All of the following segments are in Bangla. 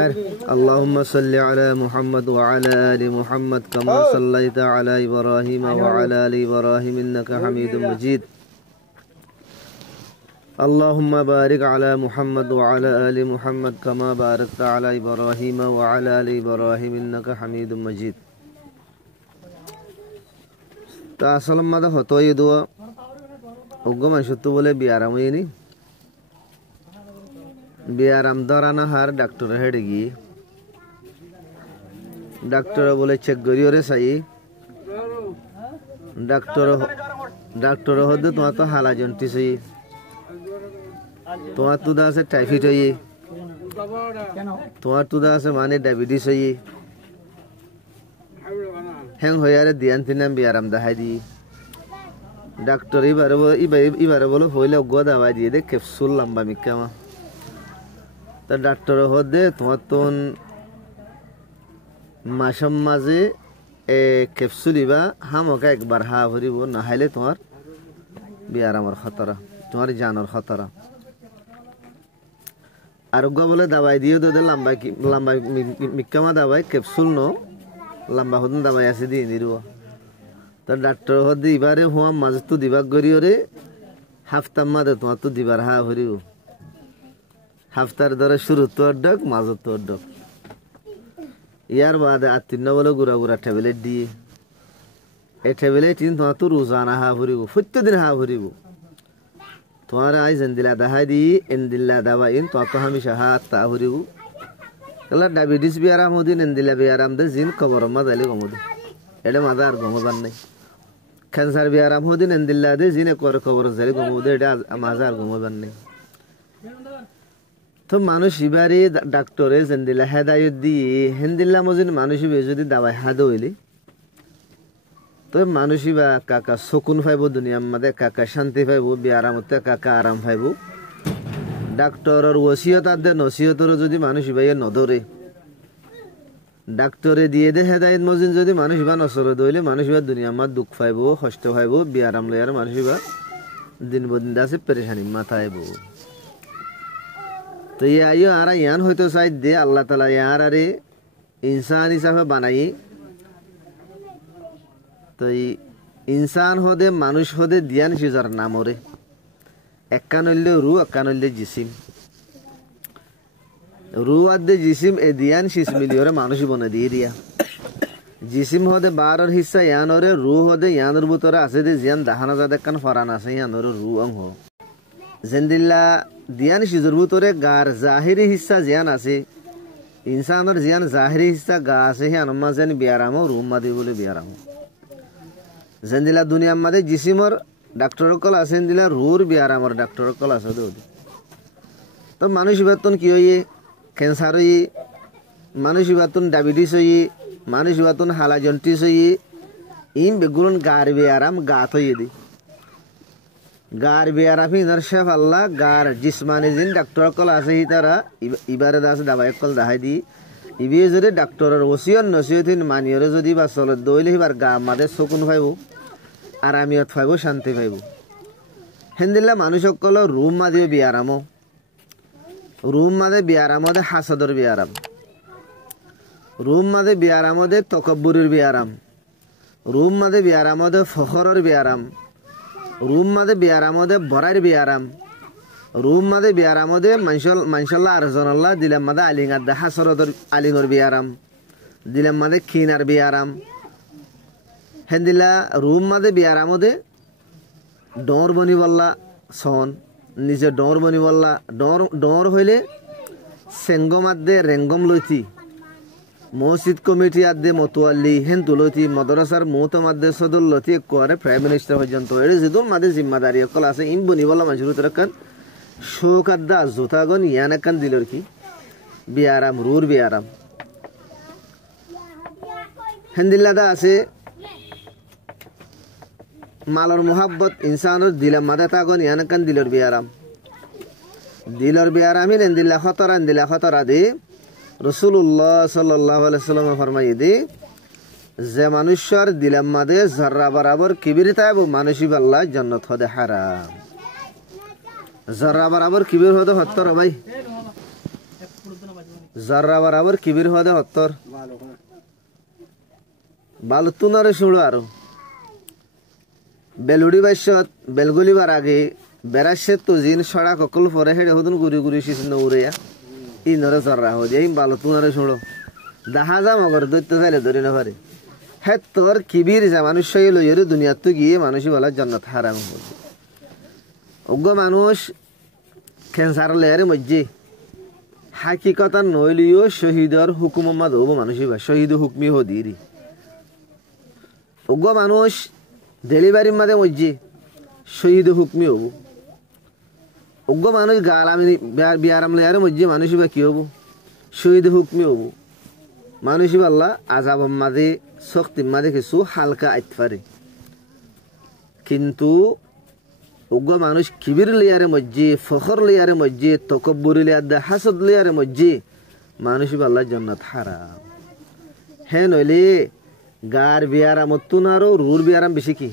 اللهم صل على محمد وعلى آل محمد كما صليت على إبراهيم وعلى آل إبراهيم إنك حميد مجيد اللهم بارك على محمد وعلى آل محمد كما باركت على إبراهيم وعلى آل إبراهيم إنك حميد مجيد আসলাম মাদা হতোই দোয়া অজ্ঞ সত্য বলে বিয়ারামইনি বিয়ারাম ধরানা হার ডাক্তার হেডে গিয়ে ডাক্তার বলে চেক করিওরে চাই ডাক্তার হদে তোমার তো হালা জন্তি চাই তোমার তুদা আছে টাইফয়েড হয়ে তোমার তুদা আছে মানে ডায়াবেটিস হয়ে হ্যাং হয়ে আরে দিয়ান তিনাম বিয়ারাম দেখাই দি ডাক্তার এবারে বলো হইলে অজ্ঞ দাওয়াই দিয়ে দে ক্যাপসুল লম্বা মিকামা তা ডাক্তার হদে তোমার তো মাসম মাঝে ক্যাপসুল ইবা হামকা একবার হা ভরিব না হাইলে তোমার বিয়ারামর খতরা তোমার জানর খতরা আরোগ্য বলে দাবাই দিয়ে দে লম্বা মিকামা দাবাই ক্যাপসুল ন লম্বা হদন দাবাই আছে দিয়ে নিরুয়া তা ডাক্তার হদে এবারে হুয়া মাঝে তো দিবাক গরিওরে হাফতার মাঝে তোমার তো দিবার হা ভরিব হাফতার ধরে শুরু তো অর্ডক মাঝত তো অর্ডক ইয়ার বাদে আর তিন বলে গুড়া গুড়া ট্যাবলেট দিয়ে এই ট্যাবলেট তোমার তো রোজানা হা ভরিব প্রত্যেকদিন হা ভরিব তোমার আই জেন্দিলা দাহাই দি এন্দিল্লা দাবা ইন তোমার তো হামিশা হাত তা ভরিব এলা ডায়াবেটিস বিয়ারাম হদিন এন্দিল্লা বিয়ারাম দে জিন কবর মাদালি গমদে এটা মাদা আর গমবান নাই ক্যান্সার বিয়ারাম হদিন এন্দিল্লা দে জিনে কবর জালি গমদে এটা মাজা আর গমবান নাই তো মানুষ এবারে ডাক্তারে জেন্দিলা হেদায়ত দিয়ে হেন্দিল্লা মজিন মানুষ যদি দাবাই হাদ হইলে তো মানুষ বা কাকা শকুন পাইব দুনিয়ার মধ্যে কাকা শান্তি পাইব বিয়ারামতে কাকা আরাম পাইব ডাক্তারের ওসিয়ত আর দে নসিহতর যদি মানুষ ইবাইয়ে নধরে ডাক্তারে দিয়ে দে হেদায়ত মজিন যদি মানুষ বা নসরে দইলে মানুষ বা দুনিয়ার মধ্যে দুঃখ পাইব কষ্ট পাইব বিয়ারাম লয়ার মানুষ বা দিন বদিন দাসে পেরেশানি মাথা আইব তো ইয়ে আর ইয়ান হয়তো চাই দে আল্লাহ তালা ইয়ার আরে ইনসান হিসাবে বানাই তো ইনসান হদে মানুষ হদে দিয়ান সিজার নামরে একান হইলে রু একান হইলে জিসিম রু আদে জিসিম এ দিয়ান শিস মিলিয়রে মানুষই বনে দিয়ে দিয়া জিসিম হদে বারর হিসা ইয়ানরে রু হদে ইয়ানোর ভিতরে আছে দে জিয়ান দাহানা যাদ একান ফরান আছে ইয়ানোর রু অং হ জেন্দিল্লা দিয়ান সিজুর ভিতরে গার জাহিরি হিসা জিয়ান আছে ইনসানের জিয়ান জাহিরি হিসা গা আছে হিয়ান মাঝেন বিয়ারামো রুম মাদি বলে বিয়ারামো জেন্দিলা দুনিয়ার মাঝে জিসিমর ডাক্তার কল আছে দিলা রুর বিয়ারামর ডাক্তার কল আছে তো মানুষ বেতন কি হইয়ে ক্যান্সার হইয়ে মানুষ বেতন ডায়াবেটিস হইয়ে মানুষ বেতন হালা জন্টিস হইয়ে ইম বেগুন গার বিয়ারাম গাত হইয়ে দি গার বিয়ারাম ইনার শেফ আল্লাহ গার জিসমানি জিন ডাক্তার কল আছে হি তারা ইবারে আছে দাবাই কল দাহাই দি ইবিয়ে যদি ডাক্তারের ওসিয়ত নসিহতিন মানিয়রে যদি বা চলত দইলে হিবার গা মাদে শকুন পাইব আরামিয়ত পাইব শান্তি পাইব হেন্দিল্লা মানুষ সকল রুম মাদিও বিয়ারামো রুম মাদে বিয়ারামদে হাসাদর বিয়ারাম রুম মাদে বিয়ারামদে তকব্বুরের বিয়ারাম রুম মাদে বিয়ারামদে ফখরের বিয়ারাম রুম মাদে বিয়ারামদে বরার বিয়ারাম রুম মাদে বিয়ারামদে মানসাল্লাহ আরজনাল্লাহ দিলাম মাদে আলিঙ্গাদে হাসরদর আলিঙ্গর বিয়ারাম দিলাম মাদে খিনার বিয়ারাম হেন্দিলা রুম মাদে বিয়ারামদে ডর বনিবল্লা সন নিজে ডর বনিবল্লা ডর হইলে সেঙ্গম আদে রেঙ্গম লইতি মসজিদ কমিটি আদে মতোয়াল্লি হেন্তু লইতি মদরসার মৌতম আদে সদর লতি করে প্রাইম মিনিস্টার পর্যন্ত এর যেদুন মাদে জিম্মাদারি অকল আছে ইম বনিবল্লা মাজরুত রাখান শোক আদা জোতাগন ইয়ান একান দিলর কি বিয়ারাম রুর বিয়ারাম হেন্দিল্লাদা আছে মালর মোহাব্বত ইনসানোর দিলাম মাদে তাগন ইয়ান একান দিলর বিয়ারাম দিল্লা খতরা দি রসুল্লাহ সাল্লাল্লাহু আলাইহি ওয়াসাল্লাম ফরমাইয়ে দি যে মানুষের দিলাম মাদে জর্রা বরাবর কিবির তাইব মানুষই আল্লাহ জান্নাত হদে হারাম জর্রা বরাবর কিবির হদে হত্তর ভাই জর্রা বরাবর কিবির হদে হত্তর বালুতুনারে শুড়ো আরো বেলুড়ি বাইশত বেলগুলিবার আগে বেড়াশে তুজিন সড়া ককল পরে হেড়ে হদুন গুড়ি গুড়ি শিশিন উড়েয়া ই নরে জর্রা হয়ে এই বালুতুনারে শুড়ো দেখা যা মগর দৈত্য চাইলে ধরে না পারে হ্যাঁ তোর কিবির যা মানুষ লইয়ের দুনিয়ার তো গিয়ে মানুষই বলার জান্নাত হারাম হল অজ্ঞ মানুষ ক্যান্সার লেয়ারে মজ্জে হাকিকতা নইলিও শহীদর হুকুমত হবো মানুষই বা শহীদ হুকমি হদিরি অজ্ঞ মানুষ ডেলিভারির মাঝে মজ্জে শহীদ হুকমি হবো অজ্ঞ মানুষ গালামি বিয়ারাম লেয়ারে মজ্জে মানুষই বা কি হবো শহীদ হুকমি হবো মানুষই বাল্লা আজাব মাঝে শক্তির মাঝে কিছু হালকা আইতে পারে কিন্তু উগ্র মানুষ কিবির লিয়ারে মজ্জি ফখর লিয়ারে মজ্জি তকব্বুরি লিয়ার দে হাসদ লিয়ারে মজ্জি মানুষই বাল্লা জান্নাত হারাম হে নইলে গার বিয়ারাম তুনারো রুর বিয়ারাম বেশি কি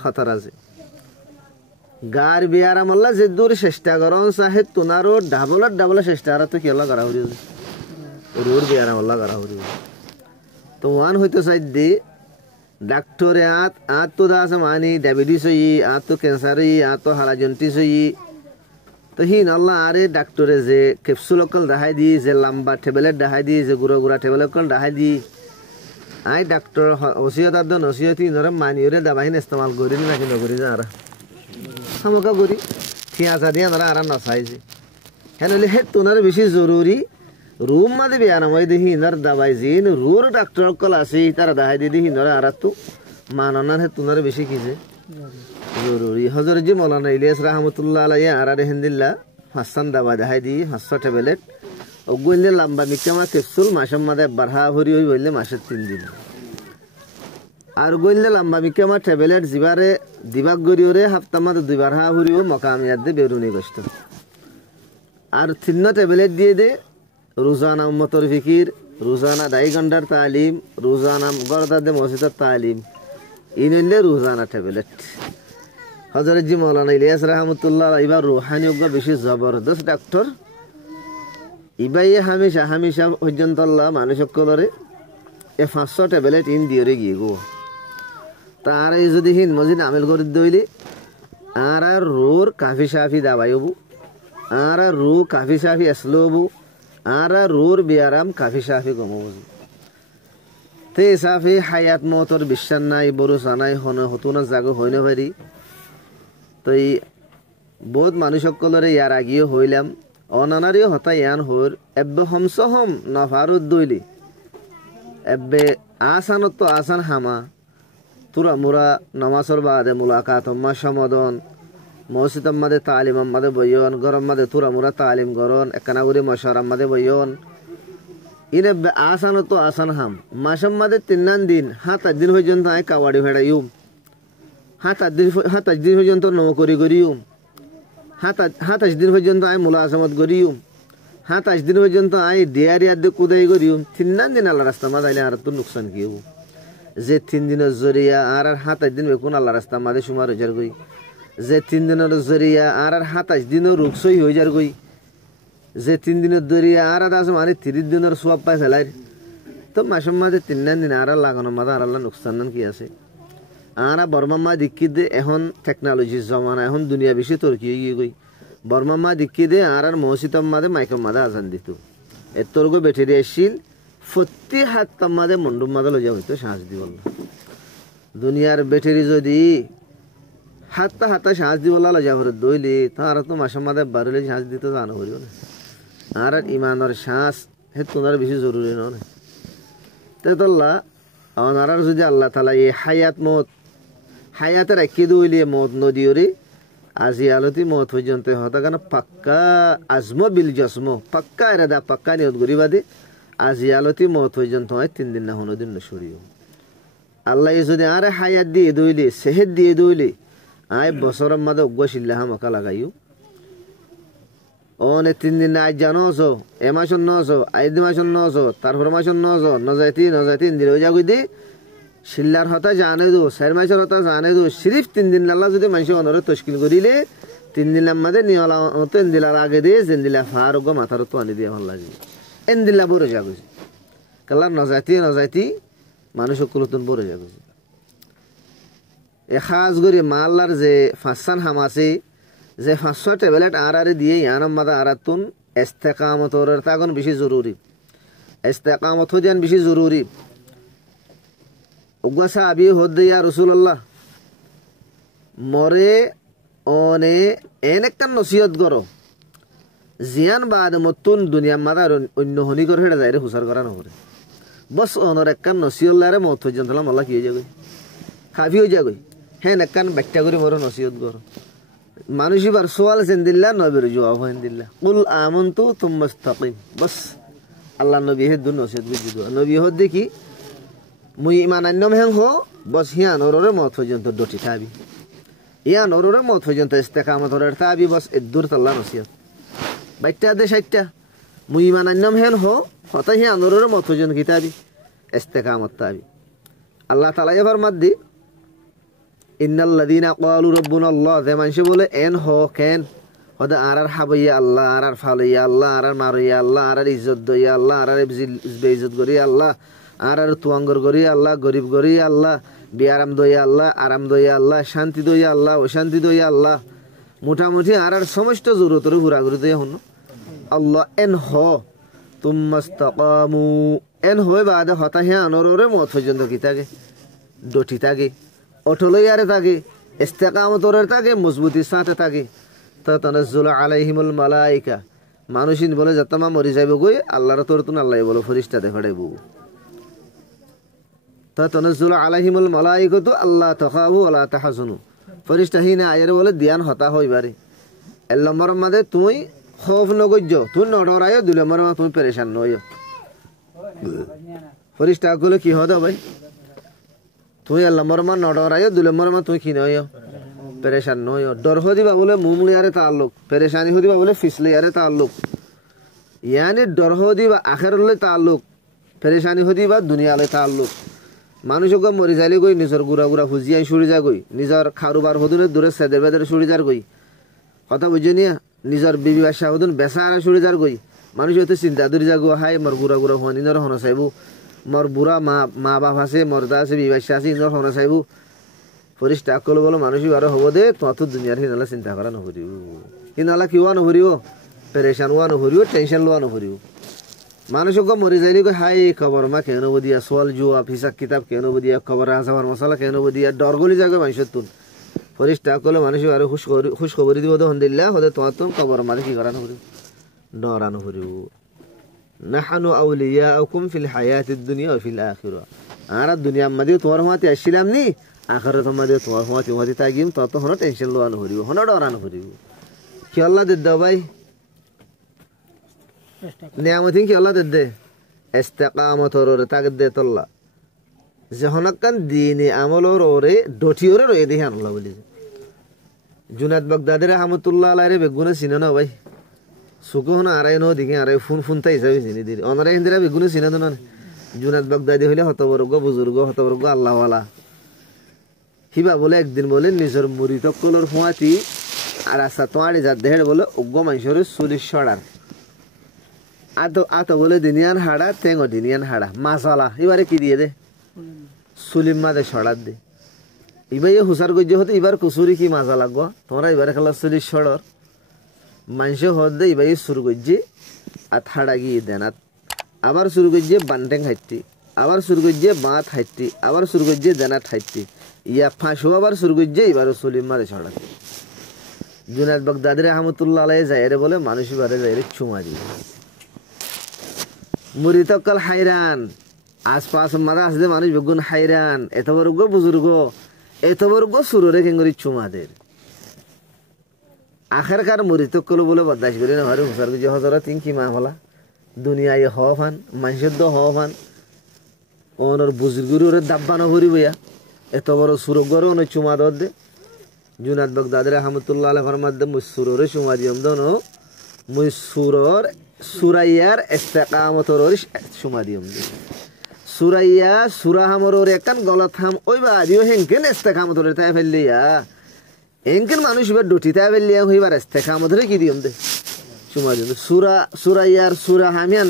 খতর আছে গার বিয়ারাম আল্লাহ যে দূর চেষ্টা করন চাহে তুনারো ডাবল চেষ্টা আর তো কি আল্লাহ করা হরি রুর বিয়ারাম আল্লাহ করা হরি তো ওয়ান হইতে চাই দে ডাক্তরে আত তো দাস মানি ডায়াবেটিস হই আত তো ক্যান্সার হই আত তো হালাজন্টিস হই তো হিন আল্লাহ আরে ডাক্তরে যে ক্যাপসুল অকল দেখাই দি যে লম্বা ট্যাবলেট দেখাই দি যে গুড়া ট্যাবলেট অকল দেখাই দি আই ডাক্তর ওসিয়ত আর নসিয়তি নরে মানিওরে দাবাহিন ইস্তেমাল করি নাকি নকরি যা আর সামকা করি ঠিয়াচা দিয়া নরা আর নসাইছে হ্যাঁ নইলে হে তোনার বেশি জরুরি রুম মাঝে বিয়ারাম হয় দেখি হিনার দাবাই জিন রুর ডাক্তার কল আছে তারা দাহাই দিয়ে দেখি হিনারা আর তো মানানার হে তুনার বেশি কিছে জরুরি হজরত জি মৌলানা ইলিয়াস রহমতুল্লাহ আলাইহি আর হিন্দিল্লা হাসান দাবা দাহাই দি হাসা ট্যাবলেট অগুলে লম্বা মিকামা ক্যাপসুল মাসের মাঝে বারহা ভরি হই বললে মাসের 3 দিন আর গইলে লম্বা মিকামা ট্যাবলেট জিবারে দিবাক গরিওরে হাফতা মাঝে 2 বারহা ভরিও মকামিয়াত দে বেরুনি গষ্ট আর 3 ট্যাবলেট দিয়ে দে রোজানা উম্মতর ফিকির রোজানা 2 ঘন্টার তালিম রোজানা গরদাদে মসজিদের তালিম ইনলে রোজানা ট্যাবলেট হযরত জি মাওলানা ইলিয়াস রহমাতুল্লাহ এবার রুহানি উগ্র বেশি জবরদস্ত ডাক্তার ইবাই হামেশা পর্যন্ত আল্লাহ মানুষক করে এ 500 ট্যাবলেট ইন দিয়ে গিয়ে গো তার এই যদি হিন মসজিদ আমেল করে দইলে আর রোর কাফি সাফি দাবাই হবু আর রু কাফি সাফি আসলো আর রুর বিয়ারাম কাফি সাফি কমবো তে সাফি হায়াত মতর বিশ্বাস নাই বরুসা নাই হতুনা জাগো হইনে পারি তো এই বহুত মানুষ সকলরে ইয়ার আগিও হইলাম অনানারিও হতা ইয়ান হর এব্বে হমসহম নফারুদ দইলি এব্বে আসানত তো আসান হামা তুরা মুরা নমাজর বাদে মুলাকাত মা সমাদন মসজিদ মাদে তালিম মাদে বইয়ন গরম মাদে তুরা মুরা তালিম গরন একানাগুরি মশার মাদে বইয়ন ইনে আসান তো আসান হাম মাসম মাদে 3 দিন 7 দিন পর্যন্ত আই কাওয়াড়ি ভেড়াইম 7 দিন পর্যন্ত নৌকরি করিম 7 দিন পর্যন্ত আই মুলাজমত করিম 7 দিন পর্যন্ত আই ডিয়ারি আদে কুদাই করিম 3 দিন আল্লাহ রাস্তা মাদাইলে আর তো নুকসান কি হবো যে 3 দিনের জরিয়া আর 7 দিন বেকুন আল্লাহ রাস্তা মাদে সুমার হজার গই যে 3 দিনের জরিয়া আর 27 দিনের রুকসই হয়ে যার গই যে 3 দিনের দরিয়া আর দাস মানে 30 দিনের সওয়াব পাই ফেলাই তো মাসের মাঝে 3 দিন আর লাগানো মাদা আর আল্লাহ নুকসান কি আছে আরা বর্মা দিক্কি দে এখন টেকনোলজি জমানা এখন দুনিয়া বেশি তরকি হয়ে গই বর্মা দিক্কি দে আর মসজিদ মাদে মাইকম মাদে আজান দিত এতর গো ব্যাটারি আসছিল ফত্তি হাত মাদে মন্ডুম মাদে লজা হইতো সাহস দি বলল দুনিয়ার ব্যাটারি যদি হাতা সাহস দি বললা লজা হরে দইলে তার তো মাসের মাদে বারলে সাহস দিতে জানো হরিও না আর ইমানের শ্বাস হে তোমার বেশি জরুরি নয় তেতল্লা আমার যদি আল্লাহ তালা এই হায়াতের একে দইলে মত নদীরে আজি আলতি মত পর্যন্ত হতা কেন পাক্কা আজম বিল জসম পাক্কা এরাদা পাক্কা নিয়ত করিবা দে আজি আলতি মত পর্যন্ত হয় 3 দিন না 9 দিন না সরিও আল্লাহ যদি আরে হায়াত দিয়ে দইলে সেহেদ দিয়ে দইলে আয় বছরের মাঝে অজ্ঞাশিল্লাহ মকা লাগাইও অনে 3 দিন আজ জানোছো এ মাসন নছো আই 2 মাসন নছো তারপর মাসন নছো নজাইতি 3 দিন হয়ে যাগুই দে শিল্লার হতা জানে দো 4 মাসের হতা জানে দো সিরিফ 3 দিন আল্লাহ যদি মানুষ অনরে তশকিল করিলে 3 দিনের মাঝে নিয়লা 3 দিলার আগে দিয়ে জিন্দিলা ফারুক মাথার তো আনি দিয়ে ভাল লাগে এন দিল্লা বড় যাগুছে কালার নজাইতি মানুষ কুলতুন বড় যাগুছে এ খাস করে মাল্লার যে ফাঁসান হামাসে যে 500 ট্যাবলেট আর দিয়ে ইয়ানম মাদা আরাতুন ইস্তেকামতর তাগন বেশি জরুরি ইস্তেকামত হদিয়ান বেশি জরুরি উগা সাহাবী হদ ইয়া রাসূলুল্লাহ মরে ওনে এনেকান নসিহত করো জিয়ান বাদ মতুন দুনিয়া মাদার অন্য হনি করে হেডা যাইরে হুসার করা নহরে বস অনর একখান নসিহতলারে মত হইজন্তলাম আল্লাহ কি হয়ে যাবে খাবি হয়ে যাবে হ্যাঁ একখান ব্যাখ্যা করে মরো নসিহত করো মানুষ এবার সোয়াল সেন্দিল্লা নবীর জবাব হেন্দিল্লা কুল আমন্তু তুমাস্তাকিম বস আল্লাহ নবী হে দুন নসিহত বুঝি দো নবী হদ দেখি মুই ইমান আন্নম হেং হো বস হিয়ান ওররে মত পর্যন্ত ডটি থাবি ইয়ান ওররে মত পর্যন্ত ইস্তেকামত ওরর থাবি বস এদুর আল্লাহ নসিহত বাইটা দে সাইটটা মুই ইমান আন্নম হেন হো হতা হিয়ান ওররে মত পর্যন্ত কিতাবি ইস্তেকামত থাবি আল্লাহ তাআলা এবার মাদ্দি ইন্নাল্লাযীনা ক্বালু রাব্বুনাল্লাহ যে মানুষ বলে এন হ কেন হদা আরার হাবাইয়া আল্লাহ আরার ফালাইয়া আল্লাহ আরার মারিয়া আল্লাহ আরার ইজ্জত দইয়া আল্লাহ আরার বেইজ্জত করি আল্লাহ আরার তুয়াঙ্গর করি আল্লাহ গরিব করি আল্লাহ বিয়ারাম দইয়া আল্লাহ আরাম দইয়া আল্লাহ শান্তি দইয়া আল্লাহ অশান্তি দইয়া আল্লাহ মোটামুটি আরার সমস্ত জরুরতের ঘুরাঘুরি দইয়া হন আল্লাহ এন হ তুমাস্তাকামু এন হয় বাদে হতা হে আনরে মত পর্যন্ত কি থাকে ডটি থাকে অটলইয়ারে থাকে ইস্তেকামতরের থাকে মজবুতির সাথে থাকে তাতানাজ্জালু আলাইহিমুল মালাইকা মানুষিন বলে যতমা মরি যাইব গই আল্লাহর তরতুন আল্লাহ বলে ফেরেশতা দেখাইব তাতানাজ্জালু আলাইহিমুল মালাইকাতু আল্লাহ তাখাফু ওয়া লা তাহজানু ফেরেশতা হিনা আয়ের বলে দিয়ান হতা হইবারে আল্লাহ মরমাদে তুই খৌফ নগজ্জ তুই নডরায় দুলে মরমা তুই পেরেশান নয় ফেরেশতা গুলো কি হদা ভাই তুই আল্লাহ মরমা নডরায় দুলে মরমা তুই কি নয় পেরেশান নয় ডর হদিবা বলে মুমলিয়ারে তাল্লুক পেরেশানি হদিবা বলে ফিসলিয়ারে তাল্লুক ইয়ানি ডর হদিবা আখেরলে তাল্লুক পেরেশানি হদিবা দুনিয়ালে তাল্লুক মানুষকে মরি যাইলে গই নিজের গুড়া গুড়া হুজিয়াই সুরি যা গই নিজের খারুবার হদুনে দূরে সেদের বেদের সুরি যার গই কথা বুঝে নিয়া নিজের বিবি বাসা হদুন বেসারা সুরি যার গই মানুষ হয়তো চিন্তা দূরে যা গো হাই মোর গুড়া গুড়া হওয়া নিনর হন চাইবো মোর বুড়া মা বাপ আছে মর্দা আছে বিবি বাসা আছে ইনর হন চাইবো ফরিস্তা কল বলো মানুষই আরো হব দে তত দুনিয়ার হিনালা চিন্তা করা নহরিব হিনালা কিওয়া নহরিব পেরেশান ওয়া নহরিব টেনশন লোয়া নহরিব মানুষকে মরি যাইলে কই হাই খবর মা কেন বদিয়া সোয়াল জুয়া হিসাব কিতাব কেন বদিয়া খবর আসাবার মশলা কেন বদিয়া ডরগলি জায়গা মানুষের তুন ফরিস্তা কল মানুষই আরো খুশ খবর দিব তো হন্দিল্লা হদে তোমার তো খবর মাঝে কি করা নহরিব ডরা নহরিব নাহানু আউলিয়াউকুম ফিল হায়াতিদ দুনিয়া ওয়া ফিল আখিরাহ আর দুনিয়ার মধ্যে তোমার মাতে আসছিলাম নি আখেরাত মধ্যে তোমার মাতে তাগিম তত হন টেনশন লওয়া নহরিব হন ডরা নহরিব কি আল্লাহ দেদা ভাই নিয়ামতিন কি আল্লাহ দেদে ইস্তেকামতর তাক দে তল্লা যহনকান দিনে আমলর ওরে ডটিওরে রয়ে দেখি আল্লাহ বলি জুনাদ বাগদাদি রাহমাতুল্লাহ আলাইহি বেগুনে চিনে না ভাই সুকোহনা আরাই ন দিকে আরাই ফোন তাই হিসাবে চিনি দিদি অনারা হিন্দিরা বেগুনে চিনে না জুনাদ বাগদাদি হইলে হতবর্গ বুজুর্গ হতবর্গ আল্লাহওয়ালা হিবা বলে একদিন বলে নিজের মুড়ি তকলর ফুয়াতি আর আশা তোয়ারি যার দেহের বলে উগ্র মানুষের চুলিশ সরার আতো বলে দিনিয়ান হাড়া তেঙ্গো দিনিয়ান হাড়া মাসালা এবারে কি দিয়ে দে চুলিম মাদে সরার দে এবার হুসার গজ্য হতে এবার কুসুরি কি মাজা লাগবো তোমরা এবারে খেলা চুলিশ সড়র মানুষে হদ দে এবার সুর গজ্জি আর হাড়া গিয়ে দেন আবার শুরু গজ্জে বান্টেং হাইতি আবার শুরু গজ্জে বাঁত হাইতি আবার শুরু গজ্জে দেনাত হাইতি ইয়া ফাঁসো আবার শুরু গজ্জে এবার চুলিম মাদে সড়াতে জুনাদ বাগদাদি রাহমাতুল্লাহ আলাইহি যায়রে বলে মানুষ এবারে যায়রে চুমা দিয়ে মুড়ি তকল হাইরান আশপাশ মারা আসলে মানুষ বেগুন হাইরান এত বর্গ বুজুর্গ এত বর্গ সুররে কেঙ্গরি চুমাদের আখেরকার মুড়ি তকল বলে বদাস করি না ভারে হুসার যে হজরা তিন কি মা হলা দুনিয়ায় হওয়া ফান মানুষের দ হওয়া ফান ওর বুজুর্গুরি ওরে দাব্বা নভরি বইয়া এত বড় সুরগরও অনেক চুমা দর দে জুনাদ বাগদাদি রাহমাতুল্লাহ আলাইহি ফরমাদ্দে মুই সুররে চুমা দিয়ম দনো মুই সুরর সুরাইয়ার ইস্তেকামতর চুমা দিয়ম দে সুরাইয়া সুরাহামর একান গলত হাম ওইবা দিও হেনকেন ইস্তেকামতর তাই ফেললিয়া হেনকেন মানুষ এবার ডটি তাই ফেললিয়া হইবার ইস্তেকামতরে কি দিয়ম দে চুমা দিয়ম সুরাইয়ার সুরাহামিয়ান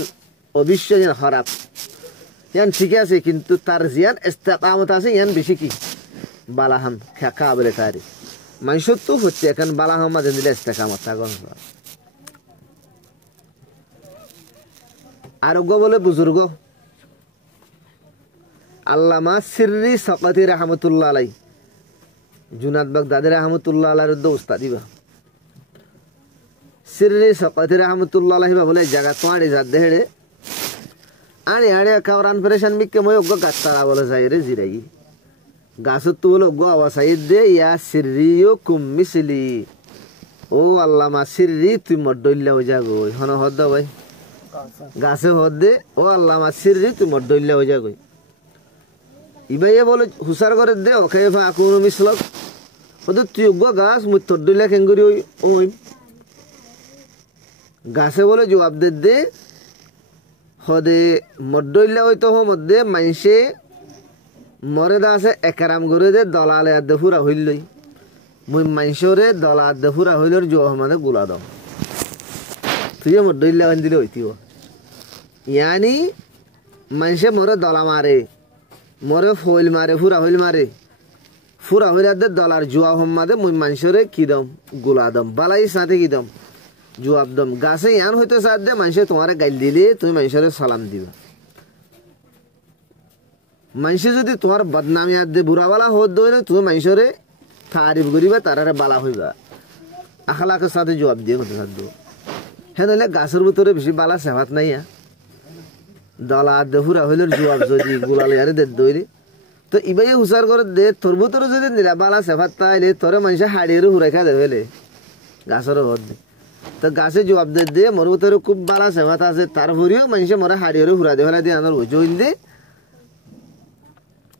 অবিশ্বাস খারাপ ইয়ান ঠিক আছে কিন্তু তার জিয়ান ইস্তেকামত আছে ইয়ান বেশি কি বালাহাম খেকা বলে তারি মানুষের তো হচ্ছে এখন বালাহাম মাঝে দিলে ইস্তেকামত থাকুন আরোগ্য বলে বুজুর্গ আল্লামা সিররি সকাতি রহমতুল্লাহ আলাই জুনাদ বাগদাদি রহমতুল্লাহ আলাইর উস্তাদিবা সিররি সকাতি রহমতুল্লাহ আলাইহি বলে জায়গা তোমারে যা দেড়ে আনে আড়ে কাওরান পরেশান মিকে মই অগ্গ গাত্তারা বলে যাই রে জিরাই গাছত তো বলে অগ্গ আওয়াসাইদ দে ইয়া সিররিও কুম মিসলি ও আল্লামা সিররি তুই মড্ডইল্লা হয়ে যা গই হন হদ ভাই গাছে হদ দে ও আল্লামা সিররি তুই মড্ডইল্লা হয়ে যা গই ইবাইয়ে বলে হুসার করে দে ওকে কোনো মিসলক ওদের তুই অগ্গ গাছ মুই তড্ডইল্লা কেঙ্গুরি ওই গাছে বলে জবাব দে হদে মড্ডইল্লা হইতো মধ্যে মাইসে মরে দাসে একরাম করে দে দলালে আদে ফুরা হইলই মুই মাইসরে দলা আদে ফুরা হইলর জবাব মানে গুলা দাও তুই মড্ডইল্লা বান দিলে হইতিও ইয়ানি মাইসে মরে দলা মারে মরে ফইল মারে ফুরা হইল আদে দলার জবাব মাদে মুই মাইসরে কি দম গুলা দম বালাই সাথে কি দম জবাব দম গাছে ইয়ান হইতে সাথ দে মানুষে তোমার গাইল দিলে তুমি মানুষের সালাম দিবা মানুষে যদি তোমার বদনামি আদ দে বুড়াওয়ালা হত দইলে তুমি মানুষের তারিফ করিবা তারারে বালা হইবা আখলাকের সাথে জবাব দিয়ে হতে সাথ দো হ্যাঁ নইলে গাছের ভিতরে বেশি বালা সেভাত নাই দলা আদ দে ফুরা হইলের জবাব যদি গুলালে আরে দে দইলে তো ইবাই হুসার করে দে তোর ভিতরে যদি নিলা বালা সেভাত তাইলে তোরে মানুষে হাড়িয়ে হুরাইখা দে ফেলে গাছের হত দে তো গাছে জবাব দে মোর ভিতরে খুব বালা সেভাত আছে তারপরেও মানুষে মরে হাড়িয়ে হুরা দে ফেলা দিয়ে আনার ওজইল দে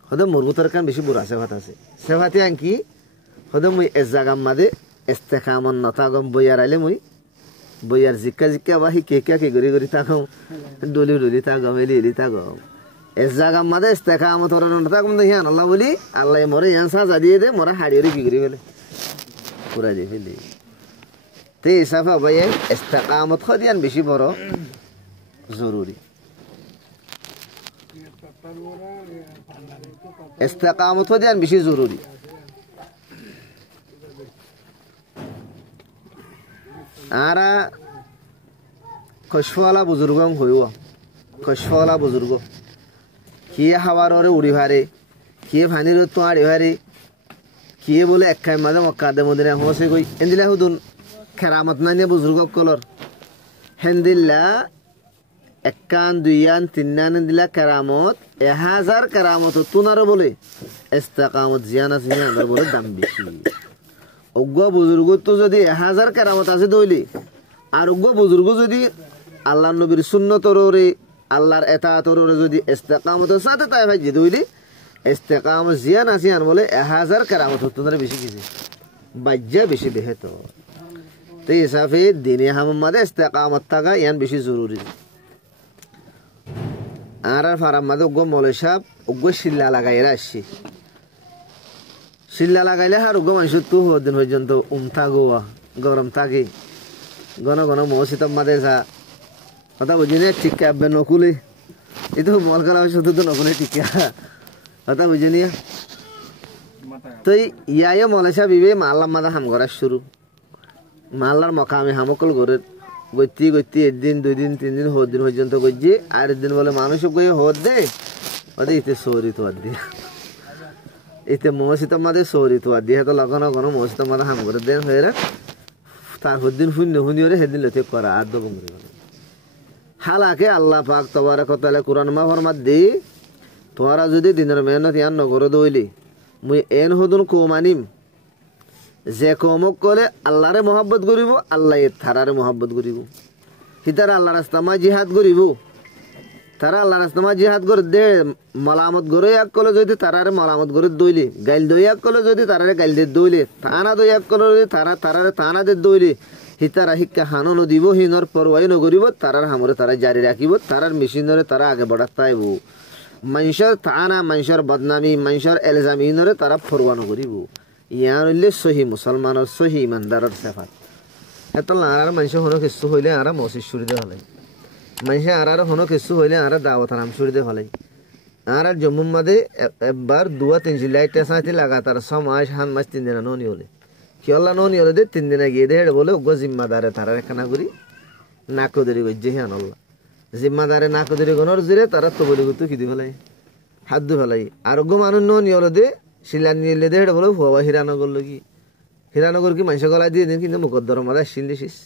হদে মোর ভিতরে কান বেশি বুড়া সেভাত আছে সেভাতে আনকি হদে মুই এস জাগাম মাদে ইস্তেকামত নতাগম বইয়ার আইলে মুই বইয়ার জিক্কা বা কে গরি থাকম ডলি থাকম এলি থাকম এস জাগাম মাদে ইস্তেকামত নতাগম দেখিয়ান আল্লাহ বলি আল্লাহ মরে ইয়ান সাজা দিয়ে দে মোরা হাড়িয়ে কি করি ফেলে পুরা দিয়ে ফেলি তে হিসাবে ভাই ইস্তেকামত খদিয়ান বেশি বড় জরুরি ইস্তেকামত খদিয়ান বেশি জরুরি আরা খসফলা বুজুর্গ হইব খসফলা বুজুর্গ কিয়ে হাওয়ার ওরে উড়ি ভারে কিয়ে ভানির তো আড়ি ভারে কিয়ে বলে এক খাই মাঝে মক্কাদে মদিনা হসে গই এন্দিলা হুদুন খেরামত নাইনে বুজুর্গ কলর হেন্দিল্লা একান দুইয়ান তিনান দিলা কেরামত 1000 কেরামত তুনার বলে ইস্তেকামত জিয়ান আছে জিয়ান বলে দাম বেশি অজ্ঞ বুজুর্গ তো যদি 1000 কেরামত আছে দইলি আর অজ্ঞ বুজুর্গ যদি আল্লাহ নবীর সুন্নতর ওরে আল্লাহর এতাআতর ওরে যদি ইস্তেকামতের সাথে তাই ভাই দইলি ইস্তেকামত জিয়ান আছে জিয়ান বলে 1000 কেরামত তুনার বেশি কিছু বাজ্যা বেশি বেহতর তো হিসাবে দিনে হামাদে ইস্তেকামত থাকা ইয়ান বেশি জরুরি আর ফারাম মাদে অজ্ঞ মৌলভী সাহেব অজ্ঞ শিল্লা লাগাইরা আসছি শিল্লা লাগাইলে আর অজ্ঞ মানুষ তো দিন পর্যন্ত থাকোয়া গরম থাকে ঘন ঘন মহসিতম মাদে যা কথা বুঝি নে টিকা আব্বে নকুলে এই তো মল করা শুধু তো নকুলে টিকা কথা বুঝি নিয়া তো ইয়ায় মৌলভী সাহেব ইবে মাল্লার মাদা হাম করা শুরু মাল্লার মকামে হামকল করে গতি একদিন 2 দিন 3 দিন দিন পর্যন্ত গজি আর একদিন বলে মানুষ গিয়ে হদ দে ওদের ইতে সৌরি তো দিয়ে ইতে মহসিতম মাদে সৌরি তো দিয়ে তো লাগানো কোনো মহসিতম মাদে হাম করে দেন হয়ে তার দিন শুনিওরে সেদিন লতে করা আর দবঙ্গরি হালাকে আল্লাহ পাক তবারক ওয়া তাআলা কুরআন মা ফরমাত দি তোরা যদি দিনের মেহনত ইয়ান নগরে দইলি মুই এন হদুন কো মানিম যে কমক করে আল্লাহরে মহব্বত করিব আল্লাহ তারারে মহব্বত করিব হিতার আল্লাহ রাস্তামা জিহাদ করিব তারা আল্লাহ রাস্তামা জিহাদ করে দে মালামত করে এক কলে যদি তারারে মালামত করে দইলি গাইল দই এক কলে যদি তারারে গাইল দে দইলি তানা দই এক কলে যদি তারারে তানা দে দইলি হিতারা শিক্ষা হানন দিব হিনর পরওয়াই নকরিব তারার হামরে তারা জারি রাখিব তারার মেশিনরে তারা আগে বড়াত পাইব মানুষের তানা মানুষের বদনামি মানুষের এলজামিনরে তারা পরওয়া নকরিব ইয়ার হইলে সহি মুসলমানের সহি ইমানদারের সেফাত এত লাগার মানুষ হনো কিছু হইলে আর মসজিদ শুরু দেওয়া লাগে মানুষে আর হনো কিছু হইলে আর দাওয়াত আরাম ছড়িয়ে ফেলাই আর জম্মুর মাঝে একবার 2-3 লাইটে সাঁতি লাগাতার 6 মাস 7 মাস 3 দিন ননি হলে কি হল্লা ননি হলে 3 দিনে গিয়ে দেড় বলে ওগো জিম্মাদারে তারা একখানা করি নাকদরি গজ্জে হ্যাঁ আল্লাহ জিম্মাদারে নাকদরি গনর জিরে তারা তো বলি গুতো কি দি ফেলাই হাত দি ফেলাই আর ওগো মানুষ ননি হলে দে শিলা নিলে দেড় বলে হওয়া হীরানগর লগি হীরানগর কি মানুষ গলায় দিয়ে দিন কিন্তু মুকদ্দর মাদা শিল দিছিস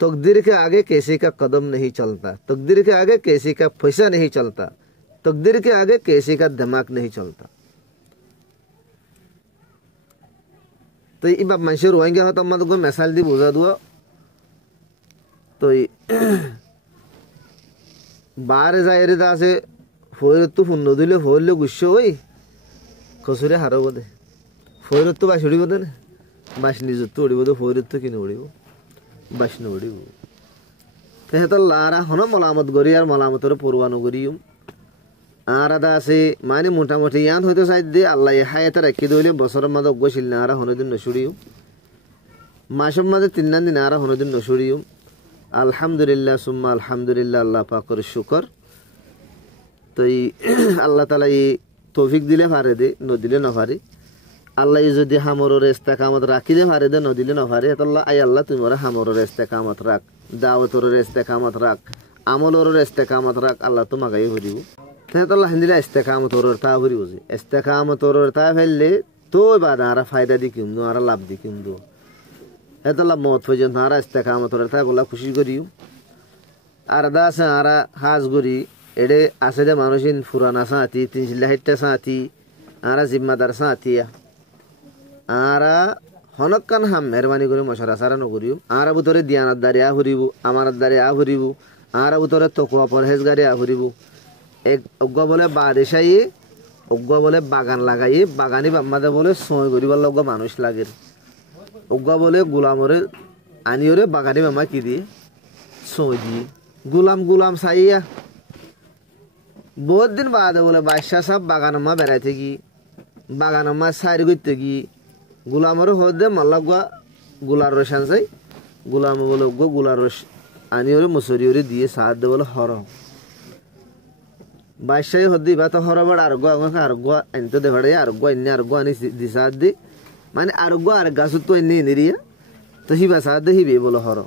तकदीर के आगे किसी का कदम नहीं चलता तकदीर के आगे किसी का पैसा नहीं चलता तकदीर के आगे किसी का दिमाग नहीं चलता तो ये बात मंशूर होएंगे हो तो मत को मिसाल दी बुझा दुआ तो बाहर जाए दा से फोर तो फुन्नो दिले फोर ले गुस्सो होई कसुरे हारो बदे फोर तो बाशुड़ी बदे ने बाशनी जुत्तो उड़ी बदे फोर तो किने उड़ी বাসন উড়িব তেহেতর লারা হন মলামত করি আর মলামতের পূর্বানু করিম আর আদা আছে মানে মোটামুটি ইয়ান হয়তো সাইড দিয়ে আল্লাহ হায়াতে রাখি দইলে বছরের মাঝে অগ্গছিল না আর হনদিন নসুড়িও মাসের মাঝে 3 দিন আর হনদিন নসুড়িও আলহামদুলিল্লাহ সুম্মা আলহামদুলিল্লাহ আল্লাহ পাকের শুকর তো আল্লাহ তাআলা এই তৌফিক দিলে পারে দে ন দিলে না পারে আল্লাহ যদি হামরের ইস্তেকামত রাখি দে পারে দে নদিলে না পারে আল্লাহ আই আল্লাহ তুমি ওরা হামরের ইস্তেকামত রাখ দাওয়াতের ইস্তেকামত রাখ আমলের ইস্তেকামত রাখ আল্লাহ তোমাকে হরিব তাহলে আল্লাহ হিন্দিলা ইস্তেকামতর তা হরিব যে ইস্তেকামতর তা ফেললে তো বাদ আর ফায়দা দি কিম আর লাভ দি কিম দো এত আল্লাহ মত পর্যন্ত আর ইস্তেকামতর তা বলা খুশি করিও আর দাস আর হাজ গরি এডে আছে দে মানুষিন ফুরানা সাথী 360টা সাথী আর জিম্মাদার সাথিয়া আরা হনকান হাম মেহরবানি করে মশারা সারা নকরিও আর ভিতরে দিয়ানতদারি আ হরিব আমানতদারি আ হরিব আর ভিতরে তকওয়া পরহেজগারি আ হরিব এক অজ্ঞ বলে বাদেশাই অজ্ঞ বলে বাগান লাগাই বাগানি বাম্মাদে বলে সয় করিবার লগ মানুষ লাগে অজ্ঞ বলে গোলামরে আনিওরে বাগানি মামা কি দিয়ে সয় দিয়ে গোলাম চাইয়া বহুত দিন বাদে বলে বাদশাহ সাহেব বাগানম্মা বেড়াইতে কি বাগানম্মা সাইড করতে কি গোলামরে হদে মাল্লাগুয়া গোলার রস আনসাই গোলাম বলে গো গোলার রস আনি ওরে মুসরি ওরে দিয়ে সাহায্য বলে হর বাদশাহী হদি বা তো হরবার আর গো আনতে দে ভাড়ে আর গো আনি দি সাহায্য দি মানে আর গো আর গাছ তো এনে নিরিয়া তো হিবা সাহায্য হিবে বলে হর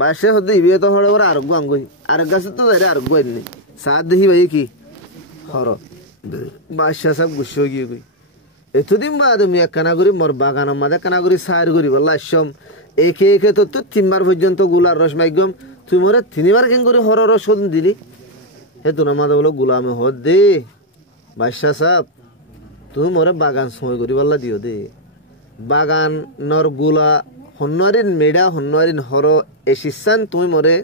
বাদশাহ হদি হিবে তো হরবার আর গো আঙ্গুই আর গাছ তো ধরে আর গো এনে সাহায্য হিবা কি হর বাদশাহ সব গুছো গিয়ে গই এতদিন বাদ আমি একখানা করি মোর বাগানের মাঝে একখানা করি সার করি বললা আসম একে একে তো 3বার পর্যন্ত গুলার রস মাইগম তুই মোরে 3বার কেন করে হর রস দিলি হে তোর মাঝে বলো গোলামে হদ দে বাদশাহ সাহেব তুমি মোরে বাগান সময় করি বললা দিও দে বাগান নর গোলা হন্নারিন মেডা হন্নারিন হর এসিসান তুমি মোরে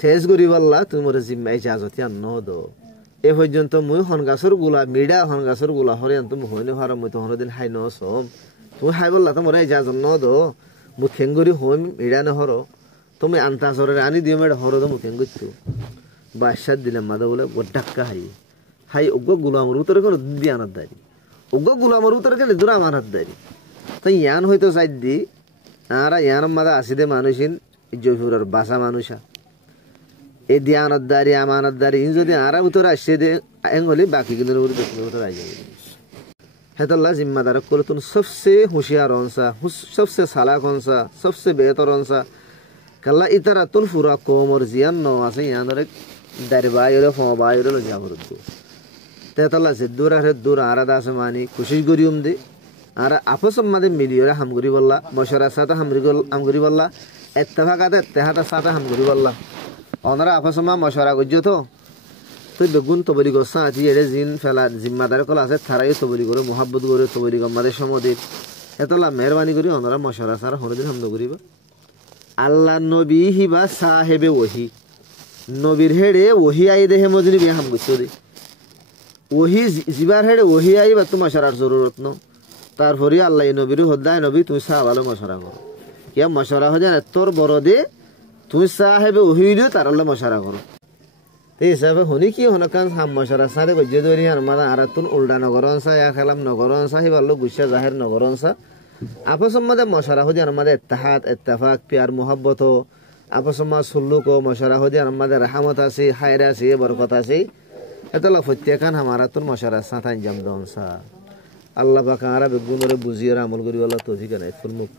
ঠেস করি বললা তুমি মোরে জিম্মাই জাজতি আন দো এ পর্যন্ত মুই হনগাছর গোলা মিডা হনগাছর গোলা হরে তুমি হইনে হার মুই তো হরদিন হাই নসম তুমি হাই বললা তো মোরে ইজাজত ন দো মু খেঙ্গুরি হইম মিডা ন হর তুমি আন্তা সরে আনি দিও মেডা হর দো মু খেঙ্গুইতো বাদশাহ দিলে মাদা বলে গোডাক্কা হাই ওগো গোলামর উতরে কোন দিয়ানত দারি ওগো গোলামর উতরে কেন দুরা আমানত দারি তাই ইয়ান হইতো সাইড দি আর ইয়ান মাদা আসিদে মানুষিন জয়পুরের বাসা মানুষা এই দিয়ানতদারি আমানতদারি যদি আরা ভিতরে আসছে দে এঙ্গলি বাকি কিন্তু ভিতরে আই যাবে হেতাল্লাহ জিম্মাদার করে তুন সবচেয়ে হুঁশিয়ার হনসা সবচেয়ে সালাক হনসা সবচেয়ে বেহতর হনসা কাল্লা ইতারা তুন ফুরা কোমর জিয়ান ন আছে ইয়ানরে দারি বাইরে ফ বাইরে লো যাবর দু তেতাল্লাহ যে দূর আরে দূর আরাদা আছে মানি কোশিশ করিউম দে আর আপস মাদে মিলিয়রে হামগুরি বললা মশরা সাথে হামগুরি বললা ইত্তেফাকাতে ইত্তেহাদের সাথে হামগুরি বললা ওনারা আপসমা মশওয়ারা করছো তো তুই বেগুন তবরি গোসা আছি এড়ে জিন ফেলা জিম্মাদার কল আছে থারাই তবরি করে মোহাব্বত করে তবরি গম্মাদের সমদিত এতলা মেহরবানি করি ওনারা মশওয়ারা সারা হরদিন হামদ করিবা আল্লাহ নবী হিবা সাহেবে ওহি নবীর হেড়ে ওহি আই দেহে মজনি বিয়া হাম করছো দে ওহি জিবার হেড়ে ওহি আই বা তো মশওয়ারার জরুরত ন তারপরে আল্লাহ নবীর হদায় নবী তুমি সাহ ভালো মশওয়ারা করো কিয়া মশওয়ারা হয়ে যায় তোর বড় দে তুমি সাহেবে ওহিলে তার মশারা করো এই হিসাবে শুনি কি হনকান হাম মশারা সাথে গজ্জে ধরি আর মাদা আর তুন উল্টা নগরনসা ইয়া খেলাম নগরনসা হি ভালো গুচ্ছা জাহের নগরনসা আপস মাদে মশারা হদি আর মাদে ইত্তেহাদ ইত্তেফাক প্যার মোহাব্বত আপস মা সুল্লুক ও মশারা হদি আমাদের রাহমত আছে হায়রা আছে বরকত আছে এতলা প্রত্যেকান হামারা তোর মশারা সাথে আঞ্জাম দন সা আল্লাহ পাক আরা বেগুনরে বুঝিয়ে আমল করি আল্লাহ তৌফিক নাই ফুলমুক